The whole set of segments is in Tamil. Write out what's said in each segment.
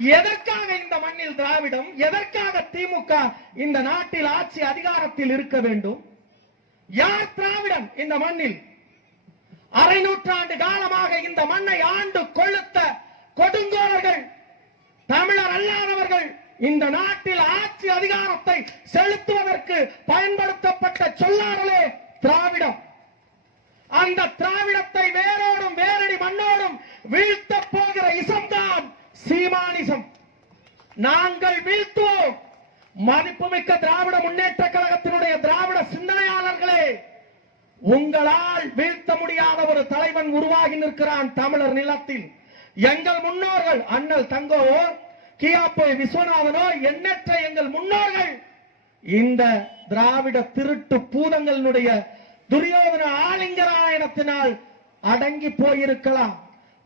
எதற்காக இந்த மண்ணில் திராவிடம்? எதற்காக திமுக இந்த நாட்டில் ஆட்சி அதிகாரத்தில் இருக்க வேண்டும்? யார் திராவிடம் இந்த மண்ணில்? அரை நூற்றாண்டு காலமாக இந்த மண்ணை ஆண்டு கொளுத்த கொடுங்கோலர்கள் தமிழர் அல்லாதவர்கள் இந்த நாட்டில் ஆட்சி அதிகாரத்தை செலுத்துவதற்கு பயன்படுத்தப்பட்ட சொல்லாரலே நாங்கள் வீழ்த்துவோம். மதிப்புமிக்க திராவிட முன்னேற்ற கழகத்தினுடைய திராவிட சிந்தனையாளர்களே உங்களால் வீழ்த்த முடியாத ஒரு தலைவன் உருவாகி நிற்கிறான் தமிழர் நிலத்தில். எங்கள் முன்னோர்கள் அண்ணல் தங்கோவோ கியாப்போ விஸ்வநாதனோ எண்ணற்ற எங்கள் முன்னோர்கள் இந்த திராவிட திருட்டு பூதங்களினுடைய துரியோதன ஆலிங்கராயணத்தினால் அடங்கி போயிருக்கலாம்.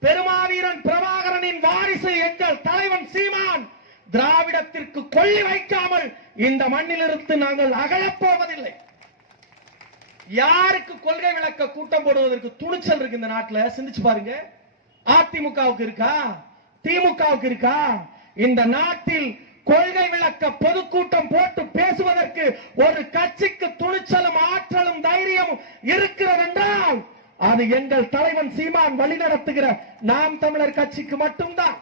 பெருமாவீரன் பிரபாகரனின் வாரிசு எங்கள் தலைவன் சீமான். திராவிடத்திற்கு கொள்ளி வைக்காமல் இந்த மண்ணிலிருந்து நாங்கள் அகலப்போவதில்லை யாருக்கு கொள்கை விளக்க கூட்டம் போடுவதற்கு துணிச்சல் இருக்கு இந்த நாட்டுல? சிந்திச்சு பாருங்க. அதிமுகவுக்கு இருக்கா? திமுகவுக்கு இருக்கா? இந்த நாட்டில் கொள்கை விளக்க பொதுக்கூட்டம் போட்டு பேசுவதற்கு ஒரு கட்சிக்கு துணிச்சலும் ஆற்றலும் தைரியமும் இருக்கிறது என்றால் அது எங்கள் தலைவன் சீமான் வழிநடத்துகிற நாம் தமிழர் கட்சிக்கு மட்டும்தான்.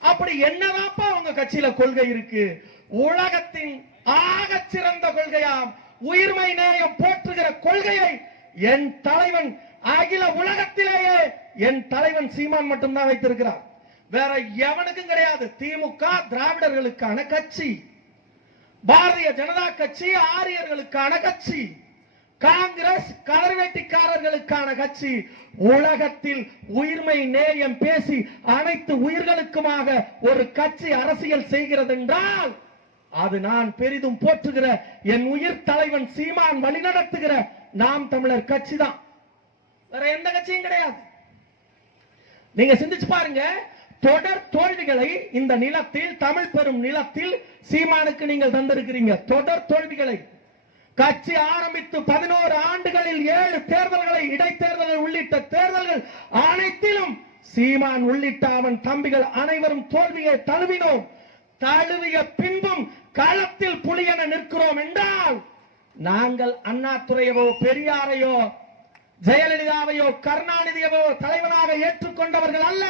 அப்படி என்னதாப்பா உங்க கட்சியில கொள்கை இருக்கு? உலகத்தின் ஆக சிறந்த கொள்கையாம். உயிர்மை நேயம் போற்றுகிற கொள்கையை என் தலைவன் அகில உலகத்திலேயே என் தலைவன் சீமான் மட்டும்தான் வைத்திருக்கிறார். வேற எவனுக்கும் கிடையாது. திமுக திராவிடர்களுக்கான கட்சி. பாரதிய ஜனதா கட்சி ஆரியர்களுக்கான கட்சி. காங்கிரஸ் கலர்வேட்டிக்காரர்களுக்கான கட்சி உலகத்தில் உயிர்மை நேயம் பேசி அனைத்து உயிர்களுக்குமாக ஒரு கட்சி அரசியல் செய்கிறது என்றால் அது நான் பெரிதும் போற்றுகிற என் உயிர் தலைவன் சீமான் வழிநடத்துகிற நாம் தமிழர் கட்சி தான். வேற எந்த கட்சியும் கிடையாது. நீங்க சிந்திச்சு பாருங்க தொடர் தோல்விகளை இந்த நிலத்தில் தமிழ் பெரும் நிலத்தில் சீமானுக்கு நீங்கள் தந்திருக்கிறீங்க. தொடர் தோல்விகளை. கட்சி ஆரம்பித்து பதினோரு ஆண்டுகளில் ஏழு தேர்தல்களை இடைத்தேர்தல்கள் உள்ளிட்ட தேர்தல்கள் அனைத்திலும் சீமான் உள்ளிட்ட அவன் தம்பிகள் அனைவரும் தோல்வியை தழுவினோம். தழுவிய பின்பும் களத்தில் புலியென நிற்கிறோம் என்றால் நாங்கள் அண்ணாதுரையவோ பெரியாரையோ ஜெயலலிதாவையோ கருணாநிதியவோ தலைவனாக ஏற்றுக்கொண்டவர்கள் அல்ல.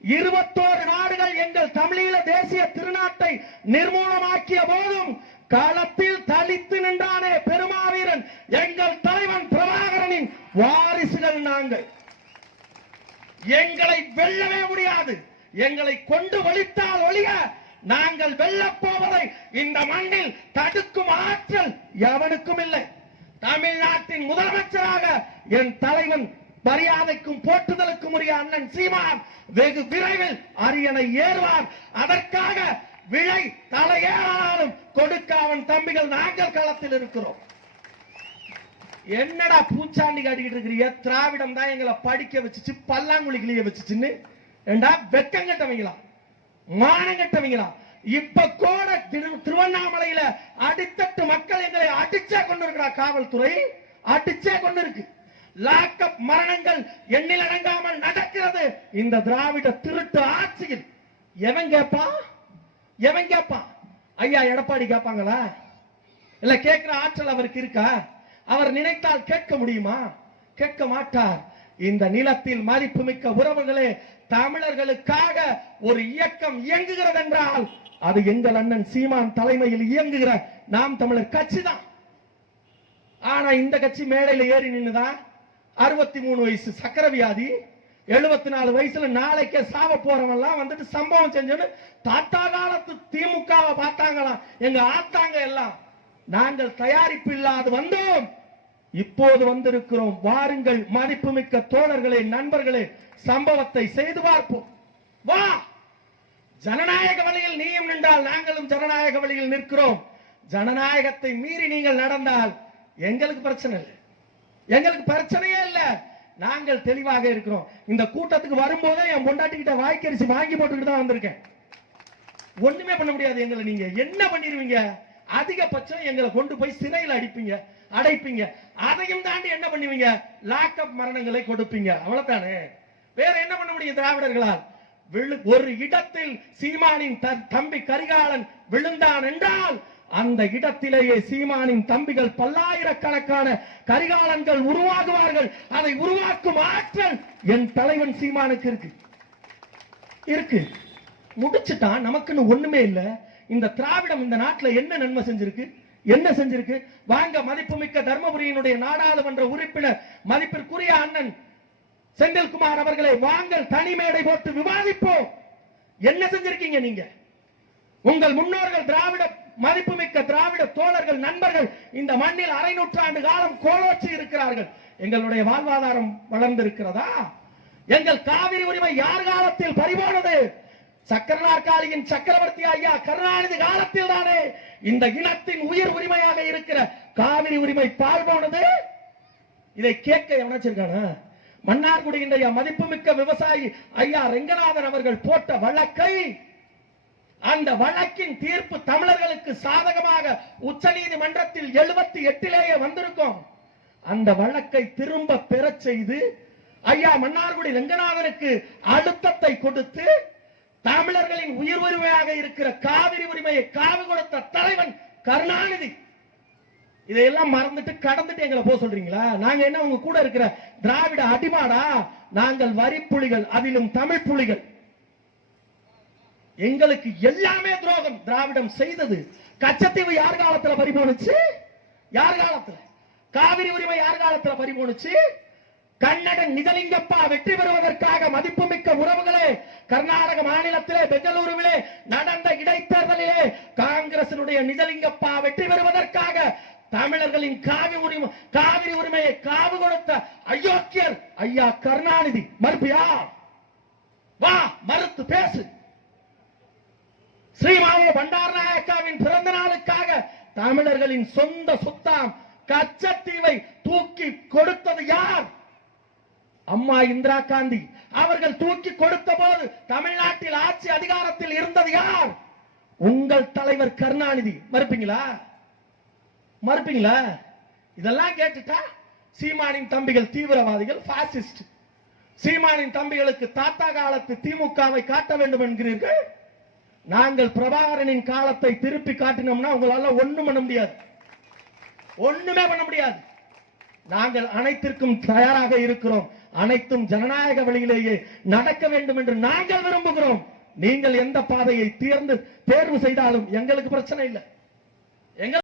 இருபத்தோரு நாடுகள் எங்கள் தமிழீழ தேசிய திருநாட்டை நிர்மூலமாக்கிய போதும் களத்தில் தலித்து நின்றானே பெருமாவீரன். எங்கள் தலைவன் பிரபாகரனின் வாரிசுகள் நாங்கள். எங்களை வெல்லவே முடியாது. எங்களை கொண்டு ஒழித்தால் ஒழிய நாங்கள் வெல்லப் போவதை இந்த மண்ணில் தடுக்கும் ஆற்றல் எவனுக்கும் இல்லை. தமிழ்நாட்டின் முதலமைச்சராக என் தலைவன் மரியாதைக்கும் போற்றுதலுக்கும் உரிய அண்ணன் சீமான் வெகு விரைவில் அரியணை ஏறுவார். அதற்காக விலை தலையேறாலும் கொடுக்க அவன் தம்பிகள் நாங்கள் களத்தில் இருக்கிறோம். என்னடா பூச்சாண்டி காட்டிக்கிட்டு இருக்கிறீங்க திராவிடம் தான் எங்களை படிக்க வச்சுச்சு பல்லாங்குழி கிளிய வச்சுச்சுன்னு. ஏண்டா வெக்கம் கட்டவங்களா? மானம் கட்டவங்களா? இப்ப கூட திரு- திருவண்ணாமலையில அடித்தட்டு மக்கள் எங்களை அடிச்சே கொண்டு இருக்கிறா காவல்துறை. அடிச்சே கொண்டு இருக்கு. லாக்கப் மரணங்கள் எண்ணில் அடங்காமல் நடக்கிறது இந்த திராவிட திருட்டு ஆட்சியில். எவன் கேப்பா? எவன் கேப்பான்? ஐயா எடப்பாடி கேட்பாங்களா இல்ல கேட்கிற ஆற்றல் அவருக்கு இருக்கா? அவர் நினைத்தால் கேட்க முடியுமா? கேட்க மாட்டார். இந்த நிலத்தில் மதிப்புமிக்க உறவுகளே தமிழர்களுக்காக ஒரு இயக்கம் இயங்குகிறது என்றால் அது எங்கள் அண்ணன் சீமான் தலைமையில் இயங்குகிற நாம் தமிழர் கட்சி தான் ஆனா இந்த கட்சி மேடையில ஏறி நின்னுதான் அறுபத்தி மூணு வயசு சக்கர வியாதி எழுபத்தி நாலு வயசுல நாளைக்கே சாவ போறவன் எல்லாம் வந்துட்டு சம்பவம் செஞ்சோன்னு தாத்தா காலத்து திமுகவை பார்த்தாங்களாம் எங்க ஆத்தாங்க எல்லாம் நாங்கள் தயாரிப்பு இல்லாது வந்தோம். இப்போது வந்திருக்கிறோம். வாருங்கள் மதிப்புமிக்க தோழர்களே நண்பர்களே சம்பவத்தை செய்து பார்ப்போம். வா! ஜனநாயக வழியில் நீயும் நின்றால் நாங்களும் ஜனநாயக வழியில் நிற்கிறோம். ஜனநாயகத்தை மீறி நீங்கள் நடந்தால் எங்களுக்கு பிரச்சனை இல்லை. எங்களுக்கு பிரச்சனையே இல்ல. நாங்கள் தெளிவாக இருக்கிறோம். இந்த கூட்டத்துக்கு வரும்போதே என் பொண்டாட்டிகிட்ட வாய்க்கரிசி வாங்கி போட்டுக்கிட்டு தான் வந்திருக்கேன். ஒண்ணுமே பண்ண முடியாது எங்களை நீங்க. என்ன பண்ணிருவீங்க? அதிகபட்சம் எங்களை கொண்டு போய் சிறையில் அடிப்பீங்க அடைப்பீங்க. அதையும் தாண்டி என்ன பண்ணுவீங்க? லாக்அப் மரணங்களை கொடுப்பீங்க. அவ்வளவுதானே? வேற என்ன பண்ண முடியும் திராவிடர்களால்? விழு ஒரு இடத்தில் சீமானின் தம்பி கரிகாலன் விழுந்தான் என்றால் அந்த இடத்திலேயே சீமானின் தம்பிகள் பல்லாயிரக்கணக்கான கரிகாலன்கள் உருவாகுவார்கள். அதை உருவாக்கும் ஆற்றல் என் தலைவன் சீமானுக்கு இருக்கு. இருக்கு. முடிச்சுட்டான் நமக்குன்னு ஒண்ணுமே இல்ல. இந்த திராவிடம் இந்த நாட்டுல என்ன நன்மை செஞ்சிருக்கு? என்ன செஞ்சிருக்கு? வாங்க மதிப்புமிக்க தர்மபுரியினுடைய நாடாளுமன்ற உறுப்பினர் மதிப்பிற்குரிய அண்ணன் செந்தில்குமார் அவர்களை வாங்கள் தனி மேடை போட்டு விவாதிப்போம். என்ன செஞ்சிருக்கீங்க நீங்க? உங்கள் முன்னோர்கள் திராவிட மதிப்புமிக்க திராவிட தோழர்கள் நண்பர்கள் இந்த மண்ணில் அரை நூற்றாண்டு காலம் கோலோச்சி இருக்கிறார்கள். எங்களுடைய வாழ்வாதாரம் வளர்ந்திருக்கிறதா? எங்கள் காவிரி உரிமை யார் காலத்தில் பறிபோனது? சக்கரநாற்காலியின் சக்கரவர்த்தி ஐயா கருணாநிதி காலத்தில் தானே இந்த இனத்தின் உயிர் உரிமையாக இருக்கிற காவிரி உரிமை பால் போனது இதை கேட்க எவனாச்சிருக்கானா இன்றைய மதிப்புமிக்க விவசாயி ஐயா ரெங்கநாதன் அவர்கள் போட்ட வழக்கை அந்த வழக்கின் தீர்ப்பு தமிழர்களுக்கு சாதகமாக உச்ச நீதிமன்றத்தில் எழுபத்தி எட்டிலேயே வந்திருக்கும். அந்த வழக்கை திரும்ப பெறச் செய்து ஐயா மன்னார்குடி ரங்கநாதனுக்கு அழுத்தத்தை கொடுத்து தமிழர்களின் உயிர் உரிமையாக இருக்கிற காவிரி உரிமையை காவு கொடுத்த தலைவன் கருணாநிதி. இதையெல்லாம் மறந்துட்டு கடந்துட்டு எங்களை போக சொல்றீங்களா? நாங்க என்ன உங்க கூட இருக்கிற திராவிட அடிமாடா நாங்கள் வரி புலிகள் அதிலும் தமிழ் புலிகள். எங்களுக்கு எல்லாமே துரோகம். திராவிடம் செய்தது. கச்சத்தீவு யார் காலத்துல பறிபோனுச்சு யார் காலத்துல? காவிரி உரிமை யார் காலத்துல பறிபோனுச்சு கன்னடன் நிதலிங்கப்பா வெற்றி பெறுவதற்காக மதிப்புமிக்க உறவுகளே கர்நாடக மாநிலத்திலே பெங்களூருவிலே நடந்த இடைத்தேர்தலிலே காங்கிரசினுடைய நிதலிங்கப்பா வெற்றி பெறுவதற்காக தமிழர்களின் காவி உரிமை காவிரி உரிமையை காவு கொடுத்த அயோக்கியர் ஐயா கருணாநிதி. மறுப்பியா? வா மறுத்து பேசு. ஸ்ரீமாவோ பண்டாரநாயக்காவின் பிறந்த நாளுக்காக தமிழர்களின் சொந்த சுத்தாம் கச்சத்தீவை தூக்கி கொடுத்தது யார்? அம்மா இந்திரா காந்தி. அவர்கள் தூக்கி கொடுத்த போது தமிழ்நாட்டில் ஆட்சி அதிகாரத்தில் இருந்தது யார்? உங்கள் தலைவர் கருணாநிதி. மறுப்பீங்களா? மறுப்பீங்களா? இதெல்லாம் கேட்டுட்டா சீமானின் தம்பிகள் தீவிரவாதிகள் பாசிஸ்ட் சீமானின் தம்பிகளுக்கு தாத்தா காலத்து திமுகவை காட்ட வேண்டும் என்கிறீர்கள்? நாங்கள் பிரபாகரனின் காலத்தை திருப்பி காட்டினோம்னா உங்களால ஒண்ணும் பண்ண முடியாது. ஒண்ணுமே பண்ண முடியாது. நாங்கள் அனைத்திற்கும் தயாராக இருக்கிறோம். அனைத்தும் ஜனநாயக வழியிலேயே நடக்க வேண்டும் என்று நாங்கள் விரும்புகிறோம். நீங்கள் எந்த பாதையை தேர்ந்து தேர்வு செய்தாலும் எங்களுக்கு பிரச்சனை இல்லை. எங்க